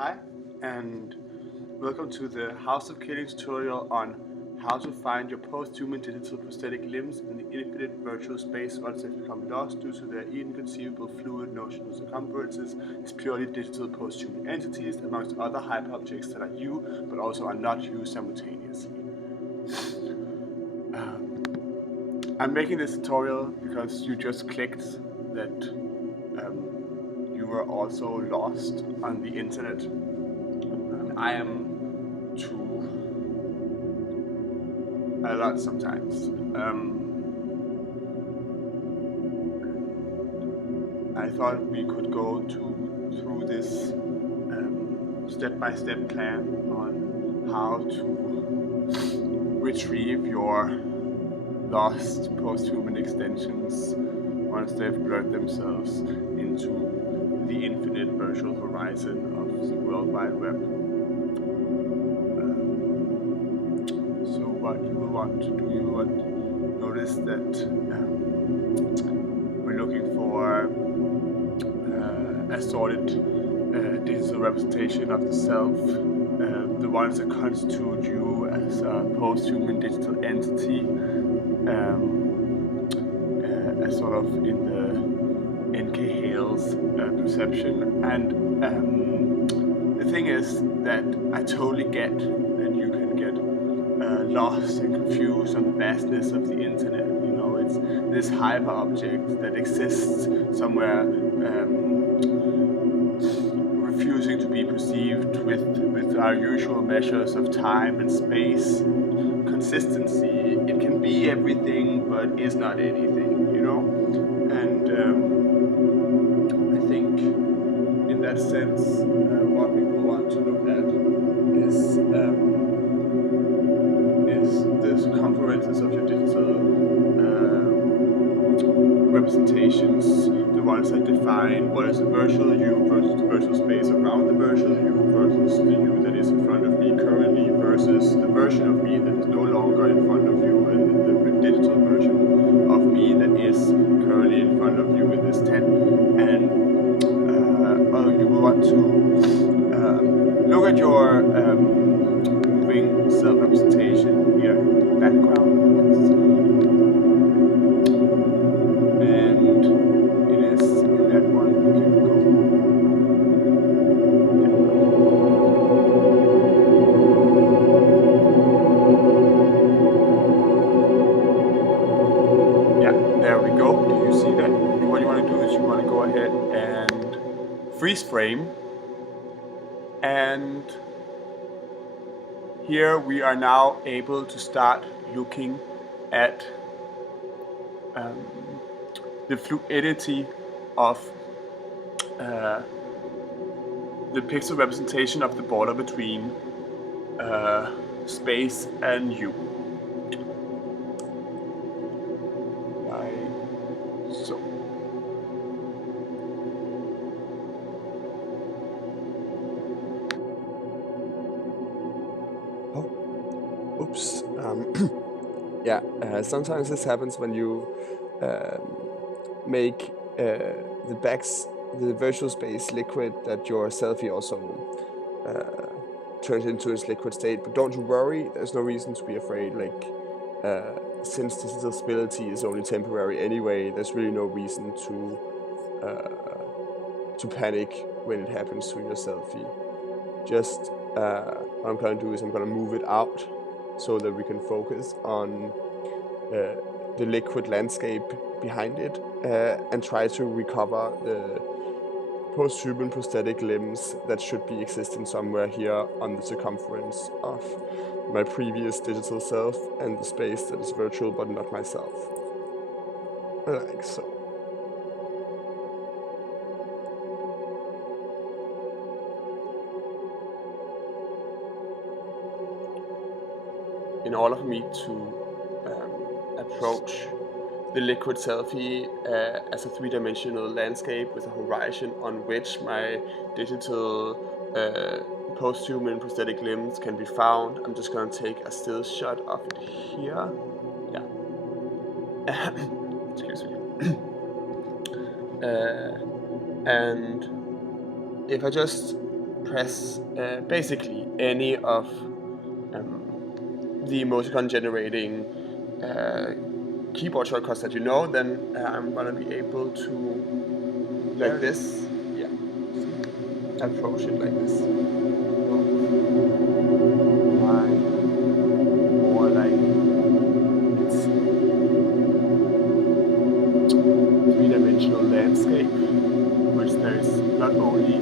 Hi, and welcome to the House of Killing tutorial on how to find your post-human digital prosthetic limbs in the infinite virtual space once they've become lost due to their inconceivable fluid notional circumferences as purely digital post-human entities, amongst other hyperobjects that are you, but also are not you simultaneously. I'm making this tutorial because you just clicked that you were also lost on the internet. I am too a lot sometimes. I thought we could go through this step-by-step plan on how to retrieve your lost post-human extensions once they've blurred themselves into the infinite virtual horizon of the World Wide Web. So what you will want to do, you will notice that we're looking for a solid digital representation of the self, the ones that constitute you as a post-human digital entity, as sort of in the N.K. Hale's perception. And the thing is that I totally get that you can get lost and confused on the vastness of the internet. You know, it's this hyper object that exists somewhere, refusing to be perceived with our usual measures of time and space, consistency. It can be everything, but is not anything, you know? And I think in that sense, what we will want to look at is the circumferences of your digital representations, the ones that define what is the virtual you versus the virtual space around the virtual you versus the you that is in front of me currently versus the version of me that is no longer in front of you and the digital version of me that is currently in front of you in this tent. And you will want to look at your moving self-representation here in the background. And it is in that one we can go. Yeah, there we go. Do you see that? What you want to do is you want to go ahead and freeze frame. And here we are now able to start looking at the fluidity of the pixel representation of the border between space and you. So. Oh, oops. Yeah, sometimes this happens when you make the virtual space liquid, that your selfie also turns into its liquid state. But don't you worry, there's no reason to be afraid. Like, since digital stability is only temporary anyway, there's really no reason to panic when it happens to your selfie. Just what I'm going to do is I'm going to move it out so that we can focus on the liquid landscape behind it and try to recover the post-human prosthetic limbs that should be existing somewhere here on the circumference of my previous digital self and the space that is virtual but not myself. Like so. In order for me to approach the liquid selfie as a three-dimensional landscape with a horizon on which my digital post-human prosthetic limbs can be found, I'm just going to take a still shot of it here. Yeah. Excuse me. And if I just press basically any of the emoticon generating keyboard shortcuts that you know, then I'm gonna be able to, like this, yeah, approach it like this. Or like it's three-dimensional landscape, which there is not only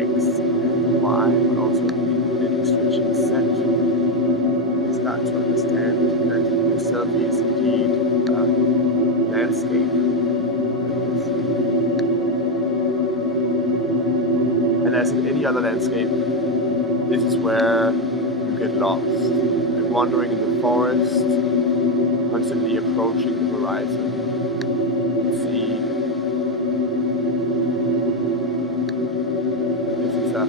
X and Y, but also the infinite stretching set. You start to understand that the selfie is indeed a landscape. And as in any other landscape, this is where you get lost. Like wandering in the forest, constantly approaching the horizon. You see this is a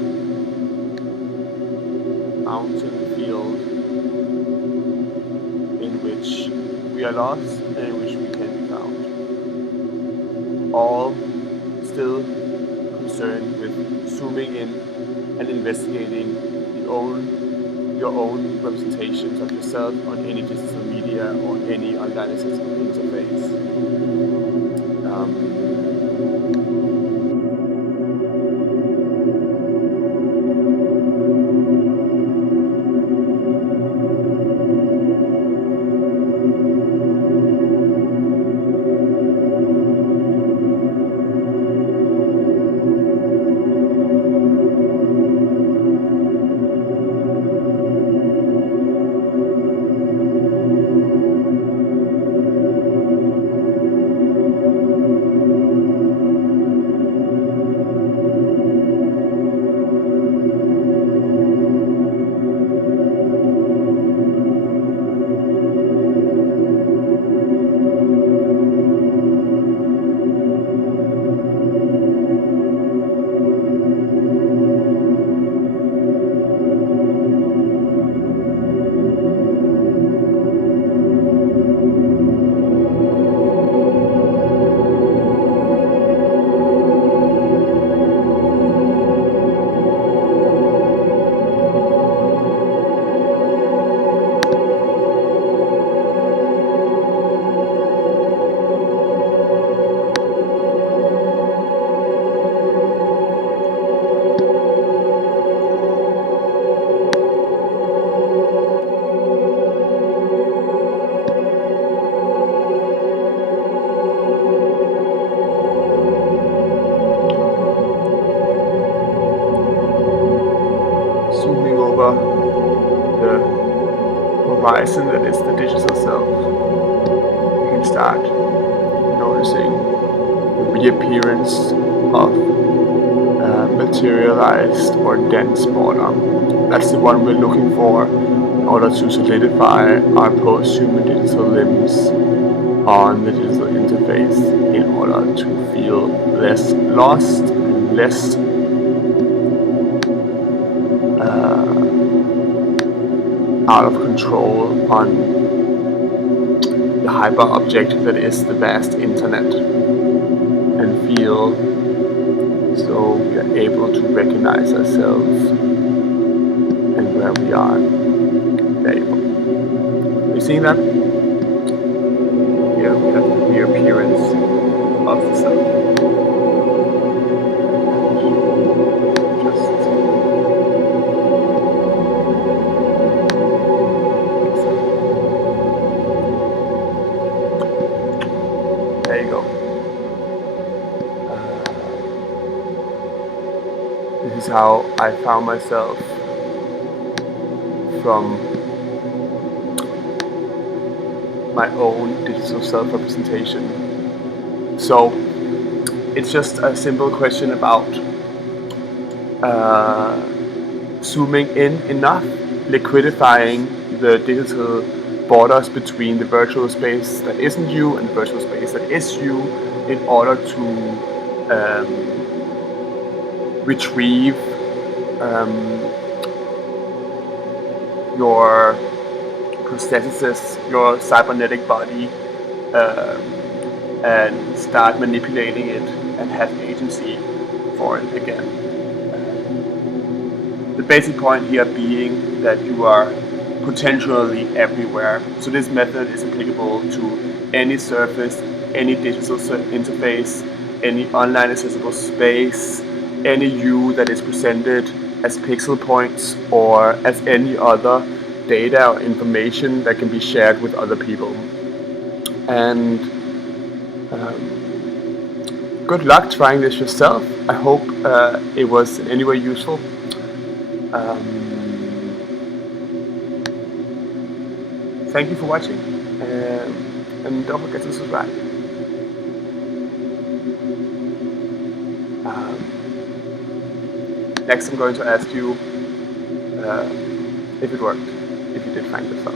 mountain field in which we are lost and in which we can be found. All still concerned with zooming in and investigating your own representations of yourself on any digital media or any online accessible interface. The horizon that is the digital self, you can start noticing the reappearance of materialized or dense border. That's the one we're looking for in order to solidify our post-human digital limbs on the digital interface, in order to feel less lost and less out of control on the hyperobject that is the vast internet, and feel so we are able to recognize ourselves and where we are. There you go. You seeing that? Here we have the reappearance of the self. There you go. This is how I found myself from my own digital self-representation. So it's just a simple question about zooming in enough, liquidifying the digital borders between the virtual space that isn't you and the virtual space that is you, in order to retrieve your prosthesis, your cybernetic body, and start manipulating it and have agency for it again. The basic point here being that you are potentially everywhere. So this method is applicable to any surface, any digital interface, any online accessible space, any U that is presented as pixel points or as any other data or information that can be shared with other people. And good luck trying this yourself. I hope it was in any way useful. Thank you for watching, and don't forget to subscribe. Next I'm going to ask you if it worked, if you did find yourself.